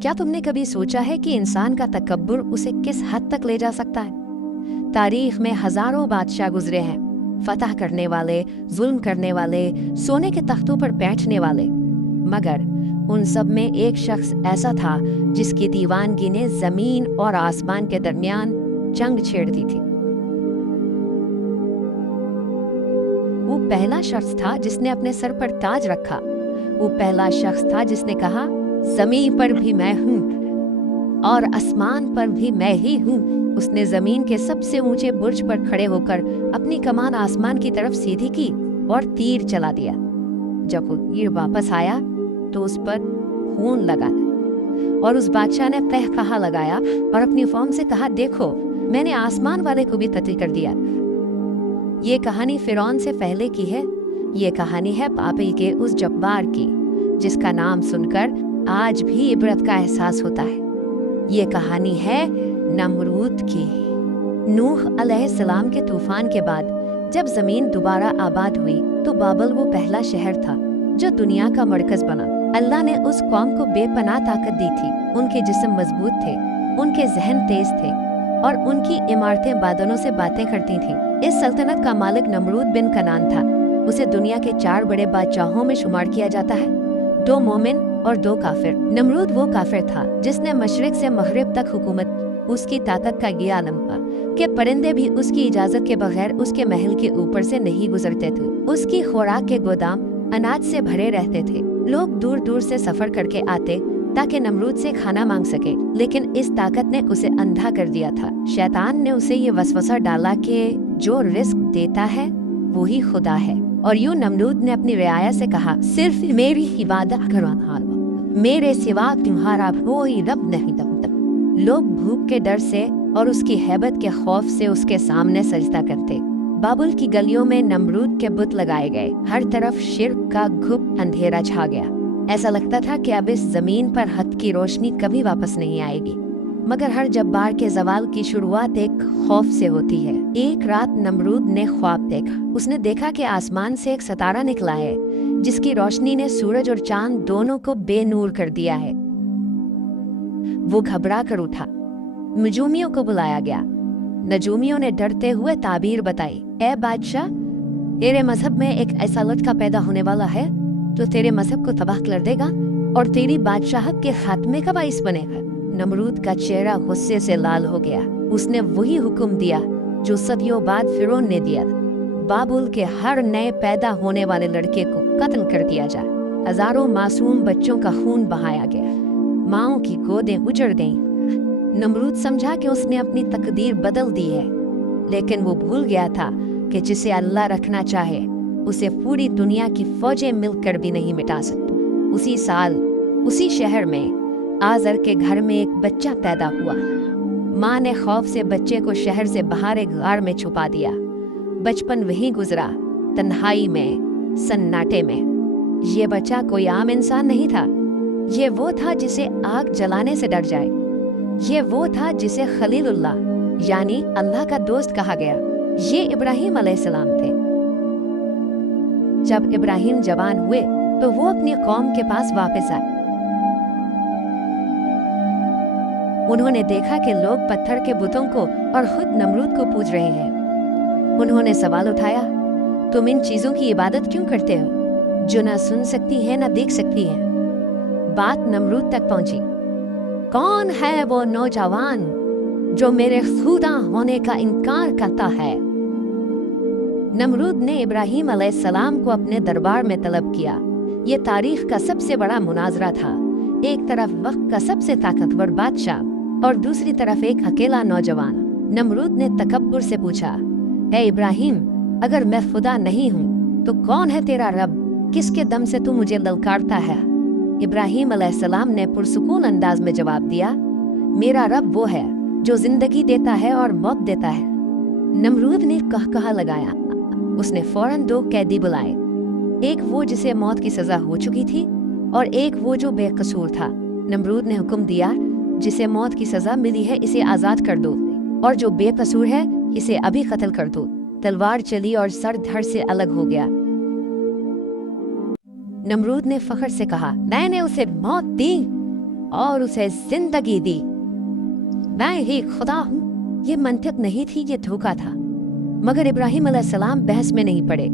क्या तुमने कभी सोचा है कि इंसान का तकब्बुर उसे किस हद तक ले जा सकता है? तारीख में हजारों बादशाह गुजरे हैं, फतह करने वाले, जुल्म करने वाले, सोने के तख्तों पर बैठने वाले, मगर उन सब में एक शख्स ऐसा था जिसकी दीवानगी ने जमीन और आसमान के दरमियान जंग छेड़ दी थी। वो पहला शख्स था जिसने अपने सर पर ताज रखा। वो पहला शख्स था जिसने कहा, जमीन पर भी मैं हूँ और आसमान पर भी मैं ही हूँ। उसने जमीन के सबसे ऊंचे बुर्ज पर खड़े होकर अपनी कमान आसमान की तरफ सीधी की और तीर चला दिया। जब वो तीर वापस आया तो उस पर खून लगा और उस बादशाह ने तहखाहा लगाया और अपनी फौज से कहा, देखो मैंने आसमान वाले को भी कत्ल कर दिया। ये कहानी फिरौन से पहले की है। ये कहानी है बाबिल के उस जब्बार की जिसका नाम सुनकर आज भी इबरत का एहसास होता है। ये कहानी है नमरूद की। नूह अलैहिस्सलाम के तूफान के बाद जब जमीन दोबारा आबाद हुई तो बाबल वो पहला शहर था जो दुनिया का मरकज बना। अल्लाह ने उस कौम को बेपनाह ताकत दी थी। उनके जिस्म मजबूत थे, उनके जहन तेज थे और उनकी इमारतें बादलों से बातें करती थीं। इस सल्तनत का मालिक नमरूद बिन कनान था। उसे दुनिया के 4 बड़े बादशाहों में शुमार किया जाता है, 2 मोमिन और 2 काफिर। नमरूद वो काफिर था जिसने मशरिक से मगरिब तक हुकूमत। उसकी ताकत का ये आलम था कि परिंदे भी उसकी इजाजत के बगैर उसके महल के ऊपर से नहीं गुजरते थे। उसकी खुराक के गोदाम अनाज से भरे रहते थे। लोग दूर दूर से सफर करके आते ताकि नमरूद से खाना मांग सके, लेकिन इस ताकत ने उसे अंधा कर दिया था। शैतान ने उसे ये वसवसा डाला कि जो रिस्क देता है वो ही खुदा है। और यूं नमरूद ने अपनी रियाया से कहा, सिर्फ मेरी इबादत करो, मेरे सिवा तुम्हारा कोई रब नहीं। लोग भूख के डर से और उसकी हैबत के खौफ से उसके सामने सजदा करते। बाबुल की गलियों में नमरूद के बुत लगाए गए। हर तरफ शिर्क का घुप अंधेरा छा गया। ऐसा लगता था कि अब इस जमीन पर हक की रोशनी कभी वापस नहीं आएगी। मगर हर जब्बार के जवाल की शुरुआत एक खौफ से होती है। एक रात नमरूद ने ख्वाब देखा। उसने देखा कि आसमान से एक सितारा निकला है जिसकी रोशनी ने सूरज और चांद दोनों को बेनूर कर दिया है। वो घबरा कर उठा। नजूमियों को बुलाया गया। नजूमियों ने डरते हुए ताबीर बताई, ए बादशाह, तेरे मजहब में एक ऐसा लड़का पैदा होने वाला है जो तेरे मजहब को तबाह कर देगा और तेरी बादशाहत के खात्मे का बाइस बनेगा। नमरूद का चेहरा गुस्से से लाल हो गया। उसने वही हुक्म दिया जो सदियों बाद फिरौन ने दिया, बाबुल के हर नए पैदा होने वाले लड़के को कत्ल कर दिया जाए। हजारों मासूम बच्चों का खून बहाया गया। माओं की गोदें उजड़ गईं। नमरूद समझा कि उसने अपनी तकदीर बदल दी है, लेकिन वो भूल गया था कि जिसे अल्लाह रखना चाहे उसे पूरी दुनिया की फौजें मिलकर भी नहीं मिटा सकती। उसी साल उसी शहर में आजर के घर में एक बच्चा पैदा हुआ। माँ ने खौफ से बच्चे को शहर से बाहर एक गार में छुपा दिया। बचपन वहीं गुजरा, तन्हाई में, सन्नाटे में। ये बच्चा कोई आम इंसान नहीं था। ये वो था जिसे आग जलाने से डर जाए। ये वो था जिसे खलीलुल्लाह यानी अल्लाह का दोस्त कहा गया। ये इब्राहिम अलैहिस्सलाम थे। जब इब्राहिम जवान हुए तो वो अपनी कौम के पास वापस आए। उन्होंने देखा कि लोग पत्थर के बुतों को और खुद नमरूद को पूज रहे हैं। उन्होंने सवाल उठाया, तुम इन चीजों की इबादत क्यों करते हो जो ना सुन सकती है ना देख सकती है? बात नमरूद तक पहुंची। कौन है वो नौजवान जो मेरे खुदा होने का इनकार करता है? नमरूद ने इब्राहिम अलैहिस्सलाम को अपने दरबार में तलब किया। ये तारीख का सबसे बड़ा मुनाजरा था। एक तरफ वक्त का सबसे ताकतवर बादशाह और दूसरी तरफ एक अकेला नौजवान। नमरूद ने तकब्बुर से पूछा, ए इब्राहिम, अगर मैं खुदा नहीं हूँ तो कौन है तेरा रब? किसके दम से तू मुझे ललकारता है? इब्राहिम अलैहिस्सलाम ने पुरसुकून अंदाज में जवाब दिया, मेरा रब वो है जो जिंदगी देता है और मौत देता है। नमरूद ने कहकहा लगाया। उसने फौरन 2 कैदी बुलाए, एक वो जिसे मौत की सजा हो चुकी थी और एक वो जो बेकसूर था। नमरूद ने हुक्म दिया, जिसे मौत की सजा मिली है इसे आजाद कर दो और जो बेकसूर है इसे अभी कत्ल कर दो। तलवार चली और सर धड़ से अलग हो गया। नमरूद ने फख्र से कहा, मैंने उसे मौत दी और उसे जिंदगी दी। मैं ही खुदा हूँ। ये मंतिक नहीं थी, ये धोखा था। मगर इब्राहिम अलैहिस्सलाम बहस में नहीं पड़े।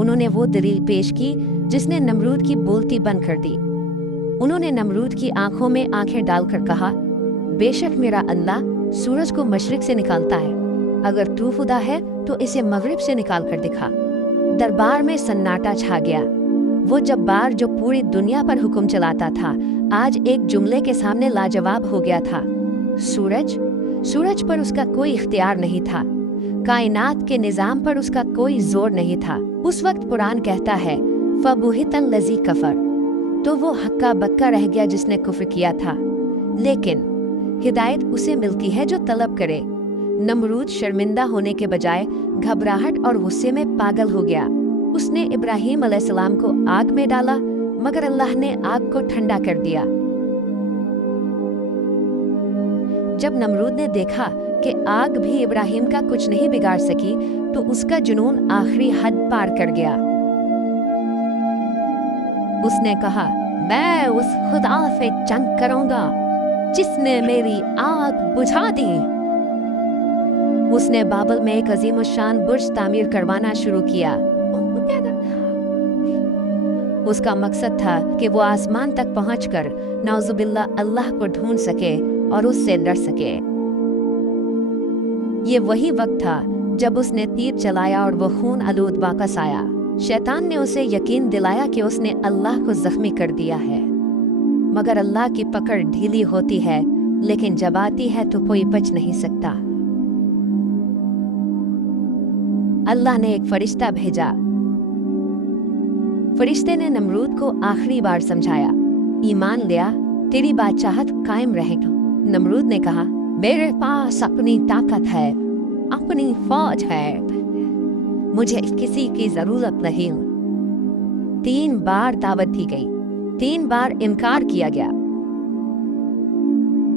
उन्होंने वो दलील पेश की जिसने नमरूद की बोलती बंद कर दी। उन्होंने नमरूद की आंखों में आंखें डालकर कहा, बेशक मेरा अल्लाह सूरज को मशरिक से निकालता है। अगर तू खुदा है तो इसे मगरिब से निकाल कर दिखा। दरबार में सन्नाटा छा गया। वो जब्बार जो पूरी दुनिया पर हुक्म चलाता था, आज एक जुमले के सामने लाजवाब हो गया था। सूरज पर उसका कोई इख्तियार नहीं था। कायनात के निजाम पर उसका कोई जोर नहीं था। उस वक्त कुरान कहता है, फबुहितल लजी कफर, तो वो हक्का बक्का रह गया जिसने कुफ्र किया था। लेकिन हिदायत उसे मिलती है जो तलब करे। नमरूद शर्मिंदा होने के बजाय घबराहट और गुस्से में पागल हो गया। उसने इब्राहिम अलैहिस्सलाम को आग में डाला, मगर अल्लाह ने आग को ठंडा कर दिया। जब नमरूद ने देखा कि आग भी इब्राहिम का कुछ नहीं बिगाड़ सकी, तो उसका जुनून आखिरी हद पार कर गया। उसने कहा, मैं उस खुदा से जंग करूंगा जिसने मेरी आग बुझा दी। उसने बाबल में एक अजीमुशान बुर्ज तामीर करवाना शुरू किया। उसका मकसद था कि वो आसमान तक पहुंचकर नाउजुबिल्लाह अल्लाह को ढूंढ सके और उससे लड़ सके। ये वही वक्त था जब उसने तीर चलाया और वो खून आलूद वापस आया। शैतान ने उसे यकीन दिलाया कि उसने अल्लाह को जख्मी कर दिया है। मगर अल्लाह की पकड़ ढीली होती है, लेकिन जब आती है तो कोई बच नहीं सकता। अल्लाह ने एक फरिश्ता भेजा। फरिश्ते ने नमरूद को आखिरी बार समझाया, ईमान लिया, तेरी बादशाहत कायम रहेगी। नमरूद ने कहा, मेरे पास अपनी ताकत है, अपनी फौज है, मुझे किसी की जरूरत नहीं। 3 बार दावत दी गई, 3 बार इनकार किया गया।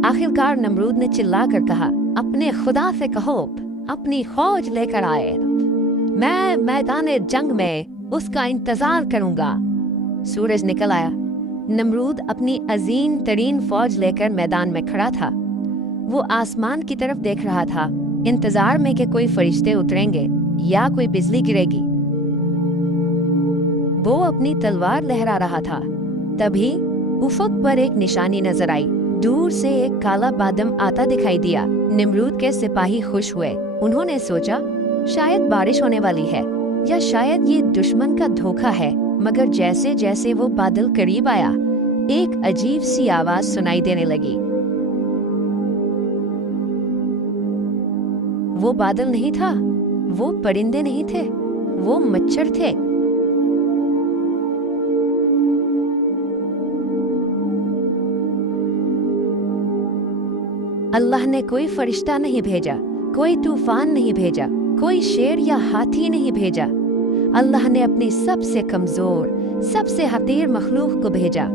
आखिरकार नमरूद ने चिल्लाकर कहा, अपने खुदा से कहो अपनी फौज लेकर आए, मैं मैदान जंग में उसका इंतजार करूंगा। सूरज निकल आया। नमरूद अपनी अजीम तरीन फौज लेकर मैदान में खड़ा था। वो आसमान की तरफ देख रहा था, इंतजार में कि कोई फरिश्ते उतरेंगे या कोई बिजली गिरेगी। वो अपनी तलवार लहरा रहा था। तभी उफक पर एक निशानी नजर आई। दूर से एक काला बादम आता दिखाई दिया। नमरूद के सिपाही खुश हुए। उन्होंने सोचा, शायद बारिश होने वाली है या शायद ये दुश्मन का धोखा है। मगर जैसे जैसे वो बादल करीब आया, एक अजीब सी आवाज सुनाई देने लगी। वो बादल नहीं था, वो परिंदे नहीं थे, वो मच्छर थे। अल्लाह ने कोई फरिश्ता नहीं भेजा, कोई तूफान नहीं भेजा, कोई शेर या हाथी नहीं भेजा। अल्लाह ने अपनी सबसे कमजोर, सबसे हकीर मखलूक को भेजा।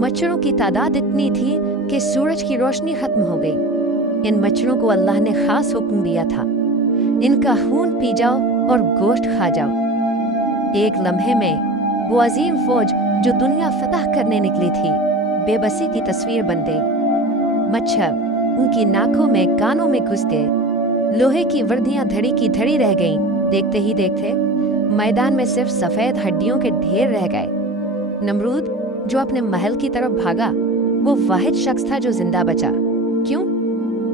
मच्छरों की तादाद इतनी थी कि सूरज की रोशनी खत्म हो गई। इन मच्छरों को अल्लाह ने खास हुक्म दिया था, इनका खून पी जाओ और गोश्त खा जाओ। एक लम्हे में वो अजीम फौज जो दुनिया फतह करने निकली थी, बेबसी की तस्वीर बन गई। मच्छर उनकी नाकों में, कानों में घुस गए। लोहे की वर्दियां धड़ी की धड़ी रह गईं। देखते ही देखते मैदान में सिर्फ सफेद हड्डियों के ढेर रह गए। नमरूद जो अपने महल की तरफ भागा, वो वाहिद शख्स था जो जिंदा बचा। क्यों?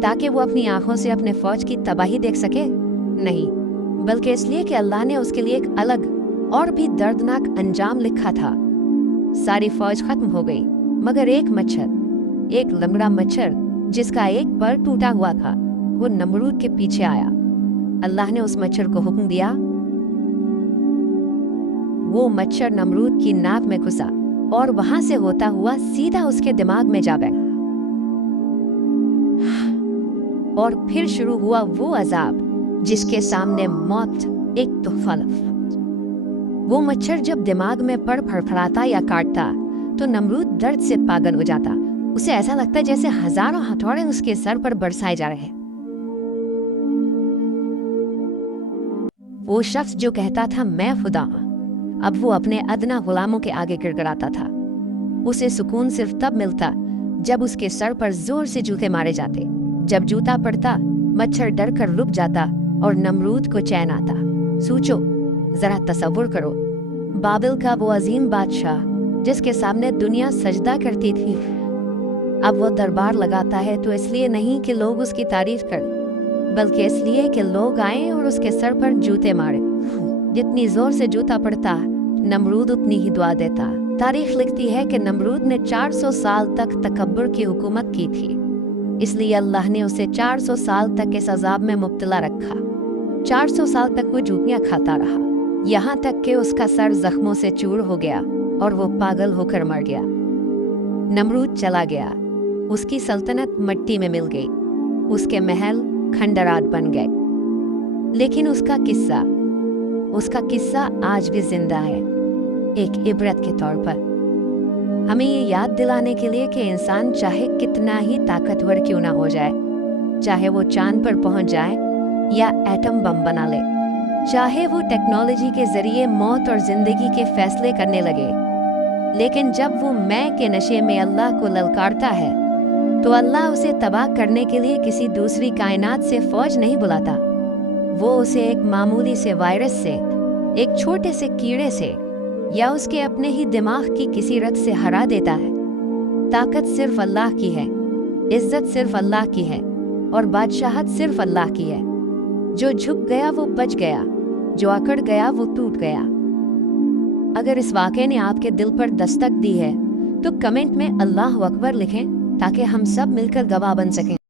ताकि वो अपनी आंखों से अपने फौज की तबाही देख सके? नहीं, बल्कि इसलिए कि अल्लाह ने उसके लिए एक अलग और भी दर्दनाक अंजाम लिखा था। सारी फौज खत्म हो गई, मगर एक मच्छर, एक लंगड़ा मच्छर जिसका एक पर टूटा हुआ था, वो नमरूद के पीछे आया। अल्लाह ने उस मच्छर को हुक्म दिया। वो मच्छर नमरूद की नाक में घुसा और वहां से होता हुआ सीधा उसके दिमाग में जा बैठा। और फिर शुरू हुआ वो अजाब जिसके सामने मौत एक तोहफा लफ्ज़। वो मच्छर जब दिमाग में पड़ फड़फड़ाता या काटता तो नमरूद दर्द से पागल हो जाता। उसे ऐसा लगता जैसे हजारों हथौड़े उसके सर पर बरसाए जा रहे हैं। वो शख्स जो कहता था मैं खुदा हूं, अब वो अपने अदना गुलामों के आगे गिड़गिड़ाता था। उसे सुकून सिर्फ तब मिलता जब उसके सर पर जोर से जूते मारे जाते, जब जूता पड़ता, मच्छर डर कर रुक जाता और नमरूद को चैन आता। सोचो, जरा तसव्वुर करो, बाबिल का वो अजीम बादशाह जिसके सामने दुनिया सजदा करती थी, अब वो दरबार लगाता है तो इसलिए नहीं कि लोग उसकी तारीफ करें, बल्कि इसलिए कि लोग आए और उसके सर पर जूते मारे। जितनी जोर से जूता पड़ता, नमरूद उतनी ही दुआ देता। तारीख लिखती है कि नमरूद ने 400 साल तक तकब्बुर की हुकूमत की थी, इसलिए अल्लाह ने उसे 400 साल तक इस अजाब में मुब्तला रखा। 400 साल तक वो जूतियां खाता रहा, यहाँ तक कि उसका सर जख्मों से चूर हो गया और वो पागल होकर मर गया। नमरूद चला गया, उसकी सल्तनत मिट्टी में मिल गई, उसके महल खंडरात बन गए। लेकिन उसका किस्सा आज भी जिंदा है, एक इबरत के तौर पर, हमें ये याद दिलाने के लिए कि इंसान चाहे कितना ही ताकतवर क्यों ना हो जाए, चाहे वो चांद पर पहुंच जाए या एटम बम बना ले, चाहे वो टेक्नोलॉजी के जरिए मौत और जिंदगी के फैसले करने लगे, लेकिन जब वो मैं के नशे में अल्लाह को ललकारता है तो अल्लाह उसे तबाह करने के लिए किसी दूसरी कायनात से फौज नहीं बुलाता। वो उसे एक मामूली से वायरस से, एक छोटे से कीड़े से या उसके अपने ही दिमाग की किसी रत से हरा देता है। ताकत सिर्फ अल्लाह की है, इज्जत सिर्फ अल्लाह की है और बादशाहत सिर्फ अल्लाह की है। जो झुक गया वो बच गया, जो अकड़ गया वो टूट गया। अगर इस वाक़े ने आपके दिल पर दस्तक दी है तो कमेंट में अल्लाह अकबर लिखें ताकि हम सब मिलकर गवाह बन सकें।